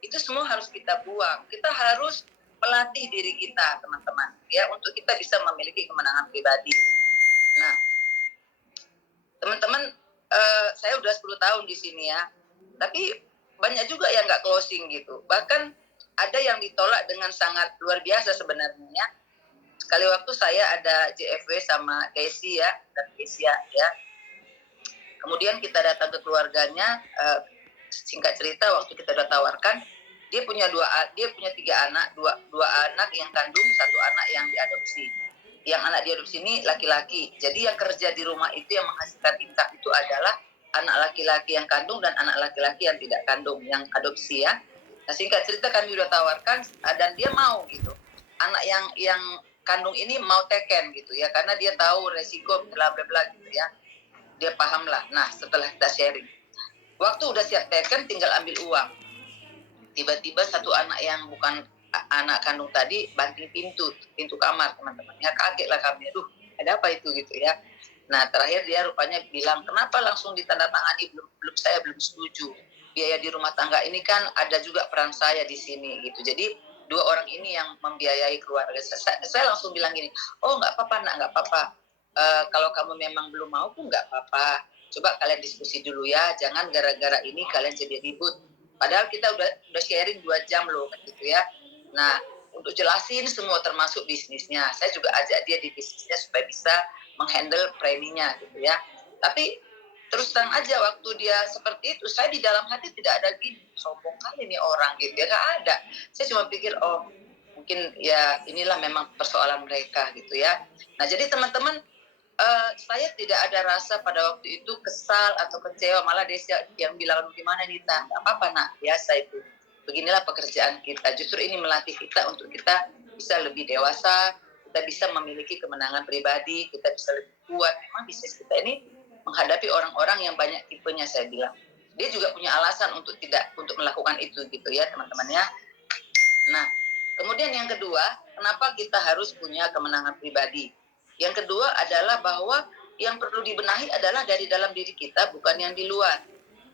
itu semua harus kita buang. Kita harus melatih diri kita, teman-teman, ya, untuk kita bisa memiliki kemenangan pribadi. Nah, teman-teman, saya udah 10 tahun di sini ya, tapi banyak juga yang nggak closing gitu. Bahkan ada yang ditolak dengan sangat luar biasa sebenarnya. Sekali waktu saya ada JFW sama Casey ya, dan Kesia ya. Kemudian kita datang ke keluarganya, singkat cerita waktu kita udah tawarkan, dia punya 3 anak, dua anak yang kandung, 1 anak yang diadopsi. Yang anak diadopsi ini laki-laki. Jadi yang kerja di rumah itu yang menghasilkan income itu adalah anak laki-laki yang kandung dan anak laki-laki yang tidak kandung, yang adopsi ya. Nah, singkat cerita kami udah tawarkan dan dia mau gitu. Anak yang kandung ini mau teken gitu ya, karena dia tahu resiko bla bla bla gitu ya. Dia paham lah. Nah, setelah kita sharing, waktu udah siap teken tinggal ambil uang. Tiba-tiba satu anak yang bukan anak kandung tadi banting pintu kamar, teman-teman. Ya kaget lah kami, aduh ada apa itu gitu ya. Nah terakhir dia rupanya bilang, kenapa langsung ditandatangani, saya belum setuju. Biaya di rumah tangga ini kan ada juga peran saya di sini gitu. Jadi 2 orang ini yang membiayai keluarga. Saya langsung bilang gini, oh nggak apa-apa nak, nggak apa-apa. Kalau kamu memang belum mau pun nggak apa-apa. Coba kalian diskusi dulu ya, jangan gara-gara ini kalian jadi ribut. Padahal kita udah sharing 2 jam loh gitu ya. Nah, untuk jelasin semua termasuk bisnisnya. Saya juga ajak dia di bisnisnya supaya bisa menghandle preminya gitu ya. Tapi terus terang aja waktu dia seperti itu, saya di dalam hati tidak ada gini, sombong kali nih orang gitu ya, nggak ada. Saya cuma pikir, oh mungkin ya inilah memang persoalan mereka gitu ya. Nah jadi teman-teman, saya tidak ada rasa pada waktu itu kesal atau kecewa, malah Desi yang bilang, gimana Nita, nggak apa-apa nak, biasa itu. Beginilah pekerjaan kita, justru ini melatih kita untuk kita bisa lebih dewasa, kita bisa memiliki kemenangan pribadi, kita bisa lebih kuat. Memang bisnis kita ini menghadapi orang-orang yang banyak tipenya, saya bilang. Dia juga punya alasan untuk melakukan itu gitu ya teman-teman ya. Nah, kemudian yang kedua, kenapa kita harus punya kemenangan pribadi? Yang kedua adalah bahwa yang perlu dibenahi adalah dari dalam diri kita, bukan yang di luar.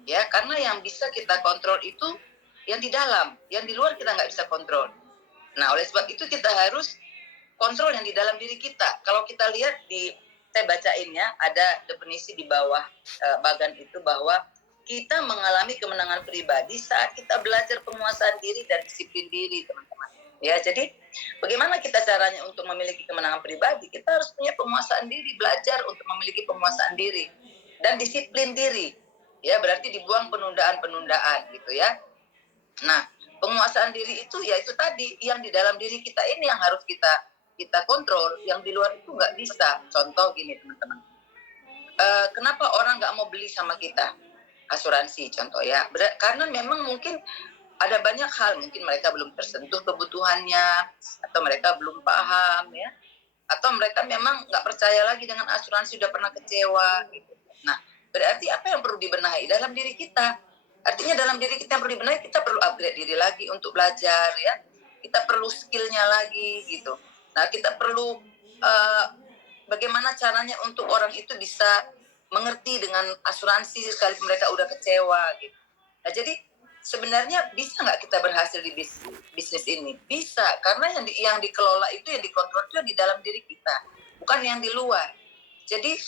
Ya, karena yang bisa kita kontrol itu yang di dalam, yang di luar kita nggak bisa kontrol. Nah, oleh sebab itu kita harus kontrol yang di dalam diri kita. Kalau kita lihat saya bacain ya, ada definisi di bawah bagan itu bahwa kita mengalami kemenangan pribadi saat kita belajar penguasaan diri dan disiplin diri, teman-teman. Ya, jadi bagaimana kita caranya untuk memiliki kemenangan pribadi? Kita harus punya penguasaan diri, belajar untuk memiliki penguasaan diri dan disiplin diri. Ya, berarti dibuang penundaan-penundaan gitu ya. Nah, penguasaan diri itu ya itu tadi, yang di dalam diri kita ini yang harus kita kontrol, yang di luar itu nggak bisa. Contoh gini teman-teman, kenapa orang nggak mau beli sama kita asuransi contoh ya, karena memang mungkin ada banyak hal, mungkin mereka belum tersentuh kebutuhannya, atau mereka belum paham ya, atau mereka memang nggak percaya lagi dengan asuransi, udah pernah kecewa gitu. Nah, berarti apa yang perlu dibenahi dalam diri kita? Artinya dalam diri kita yang perlu dibenahi, kita perlu upgrade diri lagi untuk belajar ya, kita perlu skillnya lagi gitu. Nah, kita perlu bagaimana caranya untuk orang itu bisa mengerti dengan asuransi sekalipun mereka udah kecewa gitu. Nah, jadi sebenarnya bisa nggak kita berhasil di bisnis ini? Bisa, karena yang dikelola itu, yang dikontrol itu di dalam diri kita, bukan yang di luar. Jadi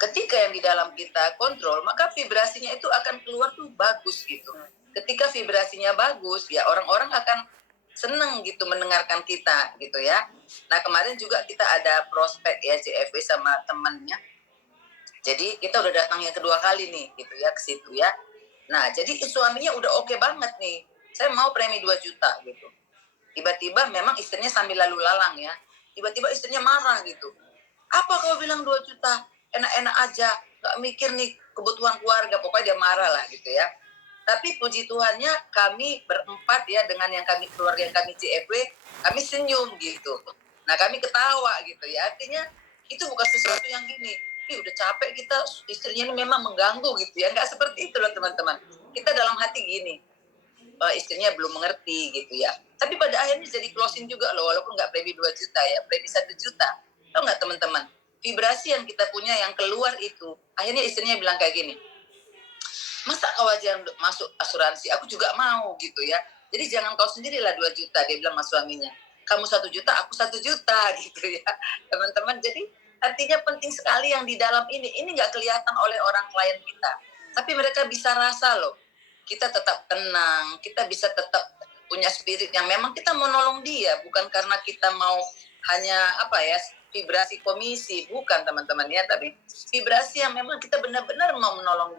ketika yang di dalam kita kontrol, maka vibrasinya itu akan keluar tuh bagus gitu. Ketika vibrasinya bagus, ya orang-orang akan seneng gitu mendengarkan kita gitu ya. Nah kemarin juga kita ada prospek ya JFW sama temennya. Jadi kita udah datang yang kedua kali nih gitu ya ke situ ya. Nah jadi suaminya udah oke banget nih. Saya mau premi 2 juta gitu. Tiba-tiba memang istrinya sambil lalu lalang ya. Tiba-tiba istrinya marah gitu. Apa kau bilang 2 juta? Enak-enak aja. Gak mikir nih kebutuhan keluarga. Pokoknya dia marah lah gitu ya. Tapi puji Tuhannya kami berempat ya dengan yang kami keluarga yang kami CFW, kami senyum gitu. Nah kami ketawa gitu ya. Artinya itu bukan sesuatu yang gini, udah capek kita, istrinya ini memang mengganggu gitu ya. Nggak seperti itu loh teman-teman. Kita dalam hati gini, istrinya belum mengerti gitu ya. Tapi pada akhirnya jadi closing juga loh, walaupun nggak premi 2 juta ya, premi 1 juta. Tahu nggak teman-teman? Vibrasi yang kita punya yang keluar itu, akhirnya istrinya bilang kayak gini, masa kewajiban masuk asuransi, aku juga mau gitu ya. Jadi jangan kau sendirilah 2 juta, dia bilang sama suaminya. Kamu 1 juta, aku 1 juta gitu ya. Teman-teman, jadi artinya penting sekali yang di dalam ini nggak kelihatan oleh orang klien kita. Tapi mereka bisa rasa loh, kita tetap tenang, kita bisa tetap punya spirit yang memang kita mau nolong dia, bukan karena kita mau hanya apa ya, vibrasi komisi, bukan teman-teman ya, tapi vibrasi yang memang kita benar-benar mau menolong